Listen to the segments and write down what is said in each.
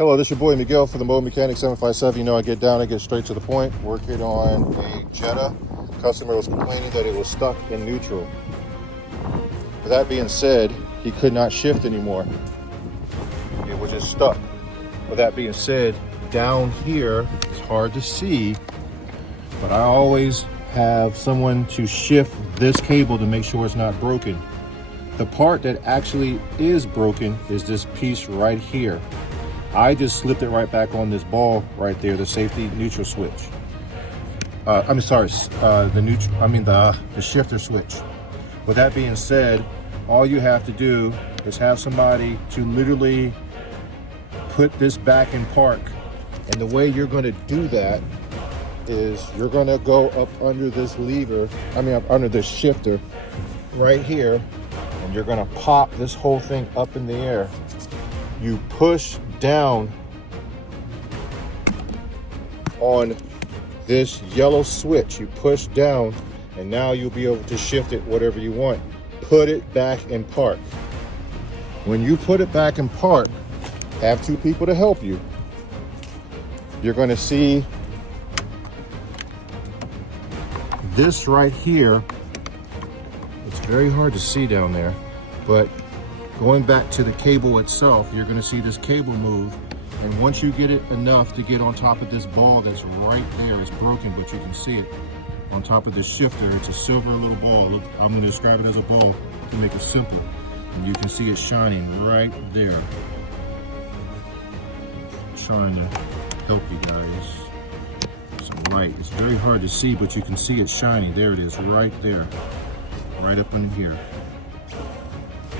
Hello, this is your boy Miguel for the Mode Mechanic 757. You know, I get down, I get straight to the point. Working on a Jetta. Customer was complaining that it was stuck in neutral. With that being said, he could not shift anymore. It was just stuck. With that being said, down here, it's hard to see, but I always have someone to shift this cable to make sure it's not broken. The part that actually is broken is this piece right here. I just slipped it right back on this ball right there, the safety neutral switch. The shifter switch. With that being said, all you have to do is have somebody to literally put this back in park. And the way you're gonna do that is you're gonna go up under this lever, up under this shifter right here, and you're gonna pop this whole thing up in the air. You push down on this yellow switch, you push down, and now you'll be able to shift it whatever you want. Put it back in park. When you put it back in park, have two people to help you. You're going to see this right here. It's very hard to see down there, but going back to the cable itself, you're going to see this cable move. And once you get it enough to get on top of this ball that's right there, it's broken, but you can see it on top of this shifter. It's a silver little ball. Look, I'm going to describe it as a ball to make it simple. And you can see it shining right there. I'm trying to help you guys. Some light. It's very hard to see, but you can see it shining. There it is, right there. Right up in here.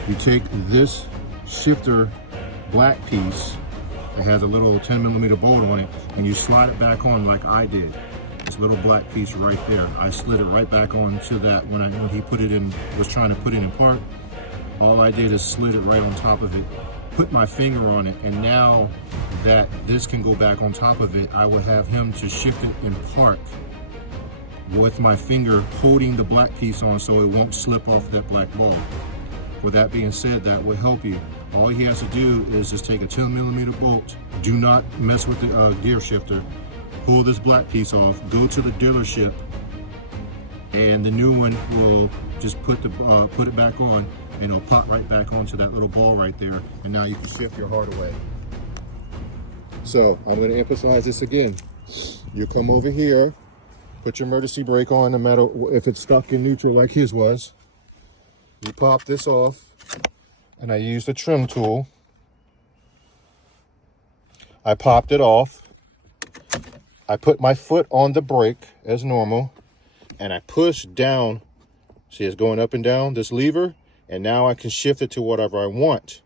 You take this shifter black piece that has a little 10mm bolt on it, and you slide it back on like I did. This little black piece right there. I slid it right back onto that when he put it in, was trying to put it in park. All I did is slid it right on top of it, put my finger on it, and now that this can go back on top of it, I will have him to shift it in park with my finger holding the black piece on so it won't slip off that black ball. With that being said, that will help you. All he has to do is just take a 10mm bolt. Do not mess with the gear shifter. Pull this black piece off, go to the dealership, and the new one will just put it back on, and it'll pop right back onto that little ball right there, and now you can shift your heart away. So I'm going to emphasize this again. You come over here, put your emergency brake on, no matter if it's stuck in neutral like his was. You pop this off, and I used the trim tool. I popped it off. I put my foot on the brake as normal, and I push down. See, it's going up and down, this lever, and now I can shift it to whatever I want.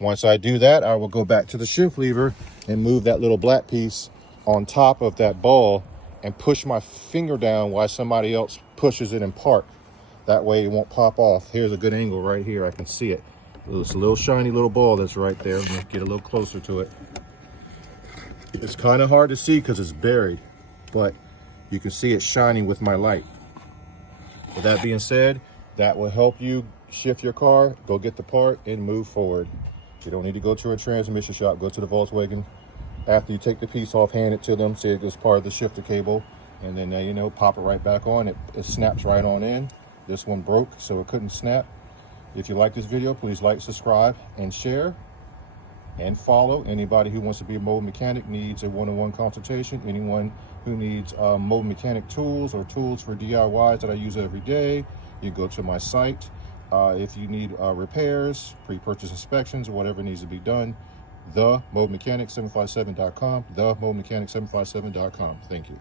Once I do that, I will go back to the shift lever and move that little black piece on top of that ball and push my finger down while somebody else pushes it in park. That way it won't pop off. Here's a good angle right here. I can see it. It's a little shiny little ball that's right there. I'm gonna get a little closer to it. It's kind of hard to see because it's buried, but you can see it shining with my light. With that being said, that will help you shift your car, go get the part, and move forward. You don't need to go to a transmission shop. Go to the Volkswagen. After you take the piece off, hand it to them, say it was part of the shifter cable, and then pop it right back on. It snaps right on in. This one broke, so it couldn't snap. If you like this video, please like, subscribe, and share, and follow. Anybody who wants to be a mobile mechanic needs a one-on-one consultation. Anyone who needs mobile mechanic tools or tools for DIYs that I use every day, you go to my site. If you need repairs, pre-purchase inspections, or whatever needs to be done, themobemechanic757.com, themobemechanic757.com. Thank you.